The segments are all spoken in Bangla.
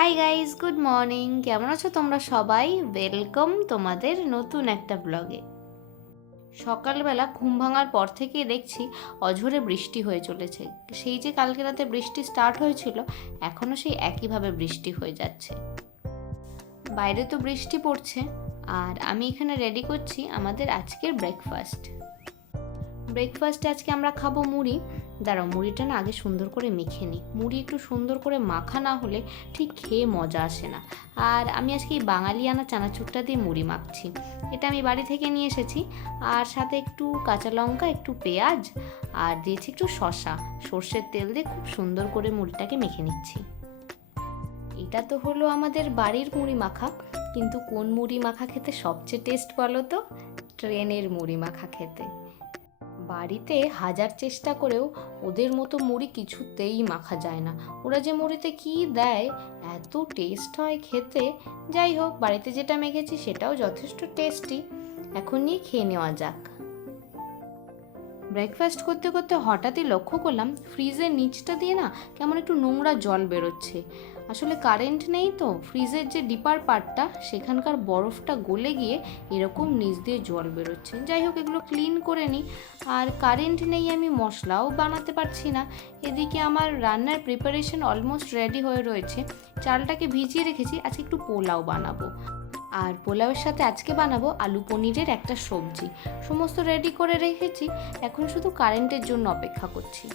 Hi guys, good morning. কেমন আছো তোমরা সবাই? ওয়েলকাম তোমাদের নতুন একটা ব্লগে। সকালবেলা ঘুম ভাঙার পর থেকেই দেখছি অঝোরে বৃষ্টি হয়ে চলেছে। সেই যে কালকে রাতে বৃষ্টি স্টার্ট হয়েছিল, এখনও সেই একইভাবে বৃষ্টি হয়ে যাচ্ছে। বাইরে তো বৃষ্টি পড়ছে, আর আমি এখানে রেডি করছি আমাদের আজকের ব্রেকফাস্টে আজকে আমরা খাবো মুড়ি। দাঁড়াও, মুড়িটা না আগে সুন্দর করে মেখে নিই। মুড়ি একটু সুন্দর করে মাখা না হলে ঠিক খেয়ে মজা আসে না। আর আমি আজকে এই বাঙালিয়ানা চানাচুরটা দিয়ে মুড়ি মাখছি। এটা আমি বাড়ি থেকে নিয়ে এসেছি। আর সাথে একটু কাঁচা লঙ্কা, একটু পেঁয়াজ, আর দিয়েছি একটু শসা। সর্ষের তেল দিয়ে খুব সুন্দর করে মুড়িটাকে মেখে নিচ্ছি। এটা তো হলো আমাদের বাড়ির মুড়ি মাখা, কিন্তু কোন মুড়ি মাখা খেতে সবচেয়ে টেস্ট বলো তো? ট্রেনের মুড়ি মাখা খেতে। বাড়িতে হাজার চেষ্টা করেও ওদের মতো মুড়ি কিছুতেই মাখা যায় না। ওরা যে মুড়িতে কী দেয়, এত টেস্ট হয় খেতে। যাই হোক, বাড়িতে যেটা মেখেছি সেটাও যথেষ্ট টেস্টি। এখন নিয়ে খেয়ে নেওয়া যাক। ব্রেকফাস্ট করতে করতে হঠাৎই লক্ষ্য করলাম ফ্রিজের নিচটা দিয়ে না কেমন একটু নোংরা জল বেরোচ্ছে। আসলে কারেন্ট নেই তো, ফ্রিজের যে ডিপার পার্টটা সেখানকার বরফটা গলে গিয়ে এরকম নিচ দিয়ে জল বেরোচ্ছে। যাই হোক, এগুলো ক্লিন করে নিই। আর কারেন্ট নেই, আমি মশলাও বানাতে পারছি না। এদিকে আমার রান্নার প্রিপারেশন অলমোস্ট রেডি হয়ে রয়েছে। চালটাকে ভিজিয়ে রেখেছি, আজকে একটু পোলাও বানাবো। আর পোলাওয়ের সাথে আজকে বানাবো আলু পনিরের একটা সবজি। সমস্ত রেডি করে রেখেছি, এখন শুধু কারেন্টের জন্য অপেক্ষা করছি।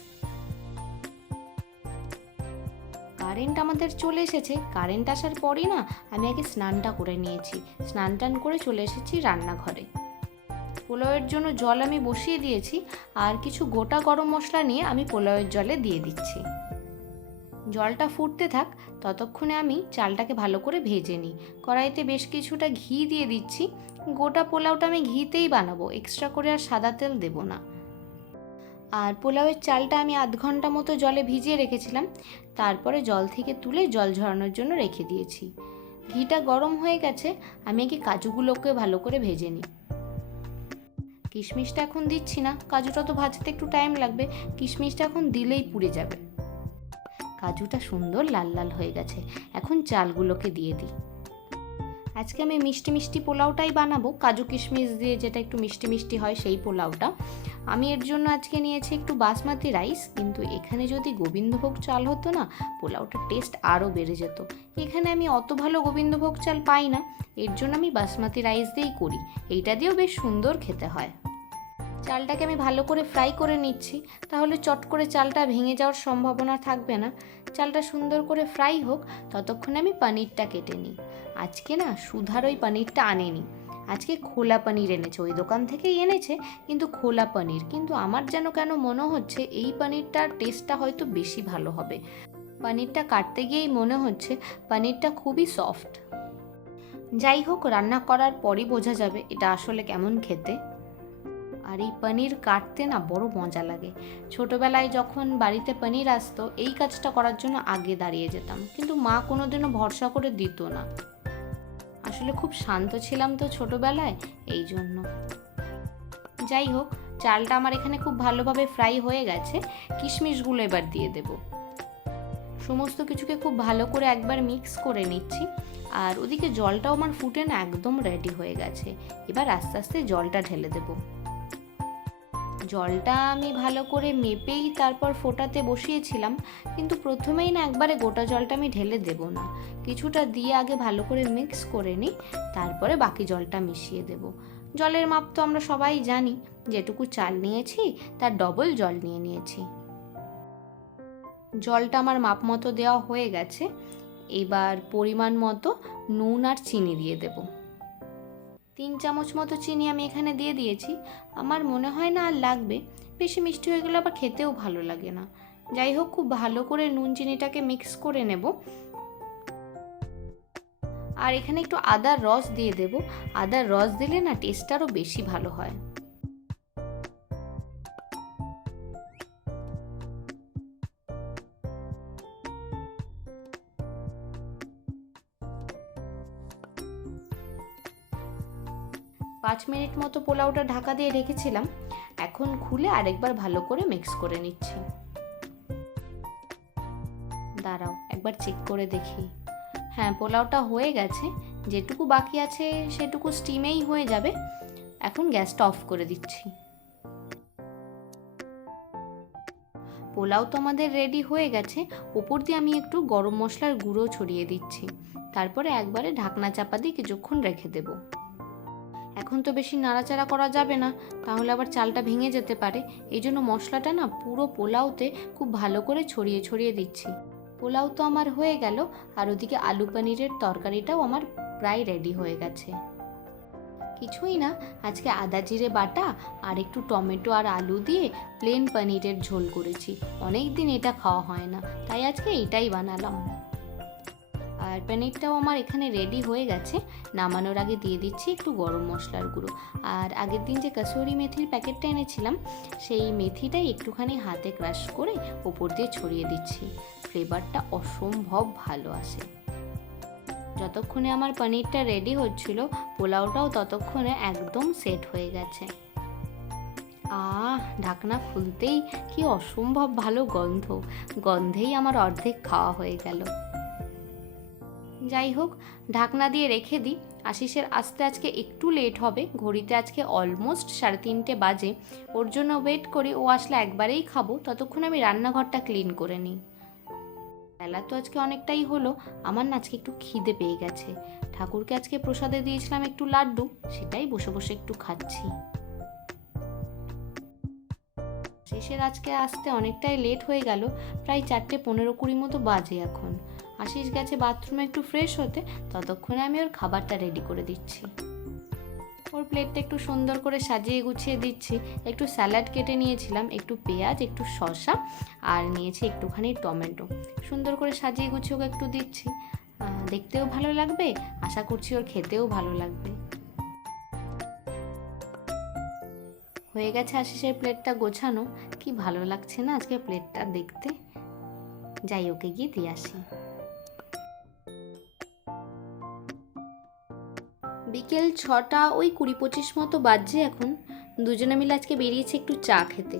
কারেন্ট আমাদের চলে এসেছে। কারেন্ট আসার পরই না আমি আগে স্নানটা করে নিয়েছি। স্নান টান করে চলে এসেছি রান্নাঘরে। পোলাওয়ের জন্য জল আমি বসিয়ে দিয়েছি, আর কিছু গোটা গরম মশলা নিয়ে আমি পোলাওয়ের জলে দিয়ে দিচ্ছি। জলটা ফুটতে থাক, ততক্ষণে আমি চালটাকে ভালো করে ভেজে নিই। কড়াইতে বেশ কিছুটা ঘি দিয়ে দিচ্ছি। গোটা পোলাওটা আমি ঘিতেই বানাবো, এক্সট্রা করে আর সাদা তেল দেবো না। আর পোলাওয়ের চালটা আমি আধ ঘন্টা মতো জলে ভিজিয়ে রেখেছিলাম। তারপরে জল থেকে তুলে জল ঝরানোর জন্য রেখে দিয়েছি। ঘিটা গরম হয়ে গেছে, আমি আগে কাজুগুলোকে ভালো করে ভেজে নিই। কিশমিশটা এখন দিচ্ছি না, কাজুটা তো ভাজতে একটু টাইম লাগবে। কিশমিশটা এখন দিলেই পুড়ে যাবে। কাজুটা সুন্দর লাল লাল হয়ে গেছে, এখন চালগুলোকে দিয়ে দিই। আজকে আমি মিষ্টি মিষ্টি পোলাওটাই বানাবো, কাজু কিশমিশ দিয়ে, যেটা একটু মিষ্টি মিষ্টি হয় সেই পোলাওটা। আমি এর জন্য আজকে নিয়েছি একটু বাসমতি রাইস, কিন্তু এখানে যদি গোবিন্দভোগ চাল হতো না, পোলাওটার টেস্ট আরও বেড়ে যেত। এখানে আমি অত ভালো গোবিন্দভোগ চাল পাই না, এর জন্য আমি বাসমতি রাইস দিয়েই করি। এইটা দিয়েও বেশ সুন্দর খেতে হয়। চালটাকে আমি ভালো করে ফ্রাই করে নিচ্ছি, তাহলে চট করে চালটা ভেঙে যাওয়ার সম্ভাবনা থাকবে না। চালটা সুন্দর করে ফ্রাই হোক, ততক্ষণে আমি পনিরটা কেটে নিই। আজকে না সুধার ওই পনিরটা আনেনি, আজকে খোলা পনির এনেছে। ওই দোকান থেকেই এনেছে, কিন্তু খোলা পনির। কিন্তু আমার যেন কেন মনে হচ্ছে এই পনিরটার টেস্টটা হয়তো বেশি ভালো হবে। পনিরটা কাটতে গিয়েই মনে হচ্ছে পনিরটা খুবই সফট। যাই হোক, রান্না করার পরই বোঝা যাবে এটা আসলে কেমন খেতে। আর এই পনির কাটতে না বড় মজা লাগে। ছোটোবেলায় যখন বাড়িতে পনির আসতো, এই কাজটা করার জন্য আগে দাঁড়িয়ে যেতাম, কিন্তু মা কোনোদিনও ভরসা করে দিত না। আসলে খুব শান্ত ছিলাম তো ছোটোবেলায়, এই জন্য। যাই হোক, চালটা আমার এখানে খুব ভালোভাবে ফ্রাই হয়ে গেছে। কিশমিশগুলো এবার দিয়ে দেব। সমস্ত কিছুকে খুব ভালো করে একবার মিক্স করে নিচ্ছি। আর ওদিকে জলটাও আমার ফুটে না একদম রেডি হয়ে গেছে। এবার আস্তে আস্তে জলটা ঢেলে দেবো। জলটা আমি ভালো করে মেপেই তারপর ফোটাতে বসিয়েছিলাম, কিন্তু প্রথমেই না একবারে গোটা জলটা আমি ঢেলে দেব না। কিছুটা দিয়ে আগে ভালো করে মিক্স করে নিই, তারপরে বাকি জলটা মিশিয়ে দেব। জলের মাপ তো আমরা সবাই জানি, যেটুকু চাল নিয়েছি তার ডবল জল নিয়ে নিয়েছি। জলটা আমার মাপ মতো দেওয়া হয়ে গেছে। এবার পরিমাণ মতো নুন আর চিনি দিয়ে দেবো। 3 চামচ মতো চিনি আমি এখানে দিয়ে দিয়েছি। আমার মনে হয় না আর লাগবে, বেশি মিষ্টি হয়ে গেলে আবার খেতেও ভালো লাগে না। যাই হোক, খুব ভালো করে নুন চিনিটাকে মিক্স করে নেব। আর এখানে একটু আদার রস দিয়ে দেব। আদার রস দিলে না টেস্ট আরও বেশি ভালো হয়। 5 মিনিট মতো পোলাওটা ঢাকা দিয়ে রেখেছিলাম। এখন খুলে আরেকবার ভালো করে মিক্স করে নিচ্ছি। দাঁড়াও, একবার চেক করে দেখি। হ্যাঁ, পোলাওটা হয়ে গেছে, যেটুকু বাকি আছে সেটুকু স্টিমেই হয়ে যাবে। এখন গ্যাসটা অফ করে দিচ্ছি। পোলাও তো আমাদের রেডি হয়ে গেছে, ওপর দিয়ে আমি একটু গরম মশলার গুঁড়ো ছড়িয়ে দিচ্ছি। তারপরে একবারে ঢাকনা চাপা দিয়ে কিছুক্ষণ রেখে দেব। এখন তো বেশি নাড়াচাড়া করা যাবে না, তাহলে আবার চালটা ভেঙে যেতে পারে। এই জন্য মশলাটা না পুরো পোলাওতে খুব ভালো করে ছড়িয়ে ছড়িয়ে দিচ্ছি। পোলাও তো আমার হয়ে গেল, আর ওদিকে আলু পনিরের তরকারিটাও আমার প্রায় রেডি হয়ে গেছে। কিছুই না, আজকে আদা জিরে বাটা আর একটু টমেটো আর আলু দিয়ে প্লেন পনিরের ঝোল করেছি। অনেক দিন এটা খাওয়া হয় না, তাই আজকে এটাই বানালাম। আর পনিরটাও আমার এখানে রেডি হয়ে গেছে। নামানোর আগে দিয়ে দিচ্ছি একটু গরম মশলার গুঁড়ো। আর আগের দিন যে কসুরি মেথির প্যাকেটটা এনেছিলাম, সেই মেথিটাই একটুখানি হাতে ক্রাশ করে ওপর দিয়ে ছড়িয়ে দিচ্ছি। ফ্লেভারটা অসম্ভব ভালো আসে। যতক্ষণে আমার পনিরটা রেডি হচ্ছিল, পোলাওটাও ততক্ষণে একদম সেট হয়ে গেছে। ঢাকনা খুলতেই কি অসম্ভব ভালো গন্ধ, গন্ধেই আমার অর্ধেক খাওয়া হয়ে গেল। যাই হোক, ঢাকনা দিয়ে রেখে দিই। আশিসের আসতে আজকে একটু লেট হবে, ঘড়িতে আজকে অলমোস্ট 3:30 বাজে। ওর জন্য ওয়েট করি, ও আসলে একবারেই খাবো, ততক্ষণ আমি রান্নাঘরটা ক্লিন করে নিই। বেলা তো আজকে অনেকটাই হলো, আমার না আজকে একটু খিদে পেয়ে গেছে। ঠাকুরকে আজকে প্রসাদে দিয়েছিলাম একটু লাড্ডু, সেটাই বসে বসে একটু খাচ্ছি। শেষের আজকে আসতে অনেকটাই লেট হয়ে গেল, প্রায় 4:15-20 মতো বাজে এখন। আশিস গেছে বাথরুমে একটু ফ্রেশ হতে, ততক্ষণে আমি ওর খাবারটা রেডি করে দিচ্ছি। ওর প্লেটটা একটু সুন্দর করে সাজিয়ে গুছিয়ে দিচ্ছি। একটু স্যালাড কেটে নিয়েছিলাম, একটু পেঁয়াজ, একটু শসা, আর নিয়েছি একটুখানি টমেটো। সুন্দর করে সাজিয়ে গুছিয়ে ওকে একটু দিচ্ছি। দেখতেও ভালো লাগবে, আশা করছি ওর খেতেও ভালো লাগবে। হয়ে গেছে আশিসের প্লেটটা গোছানো। কি ভালো লাগছে না আজকে প্লেটটা দেখতে। যাই, ওকে গিয়ে দিয়ে আসি। বিকেল 6টা ওই 20-25 মতো বাজছে এখন। দুজনে মিলে আজকে বেরিয়েছি একটু চা খেতে।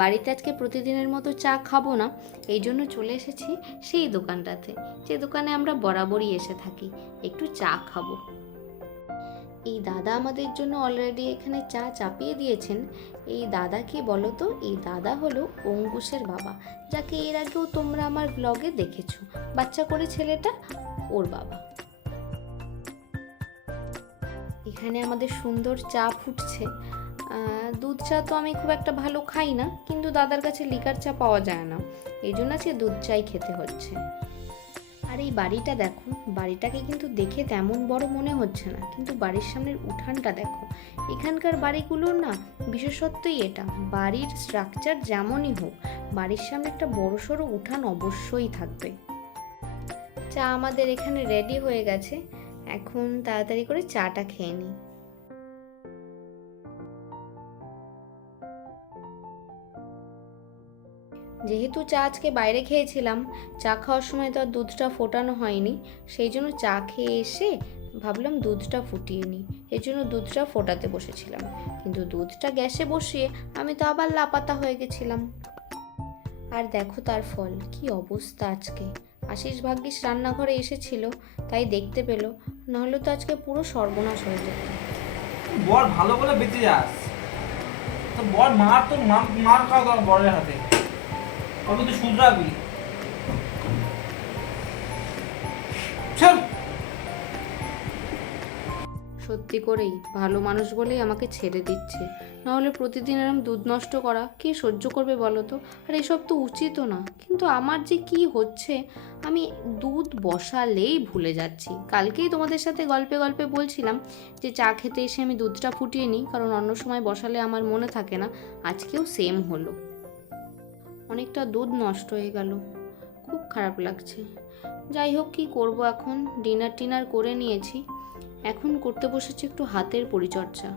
বাড়িতে আজকে প্রতিদিনের মতো চা খাবো না, এই জন্য চলে এসেছি সেই দোকানটাতে, যে দোকানে আমরা বরাবরই এসে থাকি, একটু চা খাবো। এই দাদা আমাদের জন্য অলরেডি এখানে চা চাপিয়ে দিয়েছেন। এই দাদা কি বলো তো? এই দাদা হলো অঙ্কুশের বাবা, যাকে এর আগেও তোমরা আমার ব্লগে দেখেছো। বাচ্চা করে ছেলেটা, ওর বাবা। এখানে আমাদের সুন্দর চা ফুটছে। দুধ চা তো আমি খুব একটা ভালো খাই না, কিন্তু দাদার কাছে লিকার চা পাওয়া যায় না, এই জন্য আজকে দুধ চাই খেতে হচ্ছে। আর এই বাড়িটা দেখো, বাড়িটাকে কিন্তু দেখে তেমন বড় মনে হচ্ছে না, কিন্তু বাড়ির সামনের উঠানটা দেখো। এখানকার বাড়িগুলোর না বিশেষত্বই এটা, বাড়ির স্ট্রাকচার যেমনই হোক, বাড়ির সামনে একটা বড়সড় উঠান অবশ্যই থাকবে। চা আমাদের এখানে রেডি হয়ে গেছে, এখন তাড়াতাড়ি করে চাটা খেয়ে নিই। যেহেতু চা আজকে বাইরে খেয়েছিলাম, চা খাওয়ার সময় তো আর দুধটা ফোটানো হয়নি, সেই জন্য চা খেয়ে এসে ভাবলাম দুধটা ফুটিয়ে নিই, এই জন্য দুধটা ফোটাতে বসেছিলাম। কিন্তু দুধটা গ্যাসে বসিয়ে আমি তো আবার লাপাতা হয়ে গেছিলাম। আর দেখো তার ফল, কি অবস্থা আজকে। আশিস ভাগ্যিস রান্নাঘরে এসেছিল, তাই দেখতে পেলো, নাহলে তো আজকে পুরো সর্বনাশ হয়ে যেত। বর ভালো বলে বেঁচে যাস, তো বর মার তো মার খাওয়া বরের হাতে, তবে তুই শুধরাবি। চল। সত্যি করেই ভালো মানুষ বলেই আমাকে ছেড়ে দিচ্ছে, নাহলে প্রতিদিন এরম দুধ নষ্ট করা কে সহ্য করবে বলো তো? আর এসব তো উচিতও না, কিন্তু আমার যে কি হচ্ছে, আমি দুধ বসালেই ভুলে যাচ্ছি। কালকেই তোমাদের সাথে গল্পে গল্পে বলছিলাম যে চা খেতে এসে আমি দুধটা ফুটিয়ে নিই, কারণ অন্য সময় বসালে আমার মনে থাকে না। আজকেও সেম হলো, অনেকটা দুধ নষ্ট হয়ে গেল, খুব খারাপ লাগছে। যাই হোক, কী করবো এখন, ডিনার করে নিয়েছি, এখন করতে বসেছি একটু হাতের পরিচর্যা।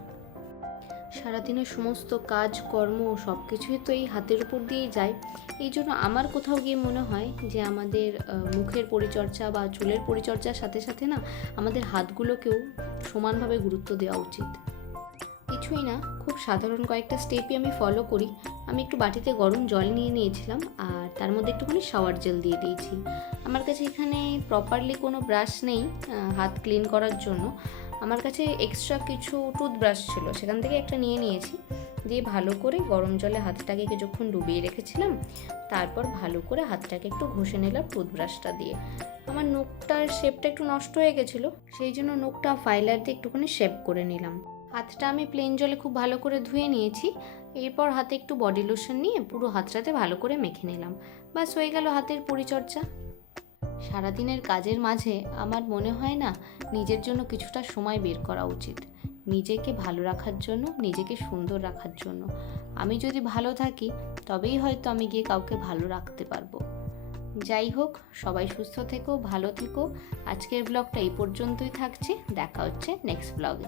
সারাদিনের সমস্ত কাজ কর্ম সব কিছুই তো এই হাতের উপর দিয়েই যায়, এই জন্য আমার কোথাও গিয়ে মনে হয় যে আমাদের মুখের পরিচর্যা বা চুলের পরিচর্যার সাথে সাথে না আমাদের হাতগুলোকেও সমানভাবে গুরুত্ব দেওয়া উচিত। কিছুই না, খুব সাধারণ কয়েকটা স্টেপই আমি ফলো করি, আমি একটু বাটিতে গরম জল নিয়ে নিয়েছিলাম আর তার মধ্যে একটুখানি শাওয়ার জেল দিয়ে দিয়েছি। আমার কাছে এখানে প্রপারলি কোনো ব্রাশ নেই হাত ক্লিন করার জন্য। আমার কাছে এক্সট্রা কিছু টুথব্রাশ ছিল, সেখান থেকে একটা নিয়ে নিয়েছি। দিয়ে ভালো করে গরম জলে হাতটাকে কিছুক্ষণ ডুবিয়ে রেখেছিলাম, তারপর ভালো করে হাতটাকে একটু ঘষে নিলাম টুথব্রাশটা দিয়ে। আমার নখটার শেপটা একটু নষ্ট হয়ে গেছিলো, সেই জন্য নখটা ফাইলার দিয়ে একটুখানি শেপ করে নিলাম। হাতটা আমি প্লেন জলে খুব ভালো করে ধুয়ে নিয়েছি। এরপর হাতে একটু বডি লোশন নিয়ে পুরো হাতটাতে ভালো করে মেখে নিলাম। বাস হয়ে গেল হাতের পরিচর্যা। সারাদিনের কাজের মাঝে আমার মনে হয় না নিজের জন্য কিছুটা সময় বের করা উচিত, নিজেকে ভালো রাখার জন্য, নিজেকে সুন্দর রাখার জন্য। আমি যদি ভালো থাকি তবেই হয়তো আমি গিয়ে কাউকে ভালো রাখতে পারবো। যাই হোক, সবাই সুস্থ থেকো, ভালো থেকো। আজকের ব্লগটা এই পর্যন্তই থাকছে, দেখা হচ্ছে নেক্সট ব্লগে।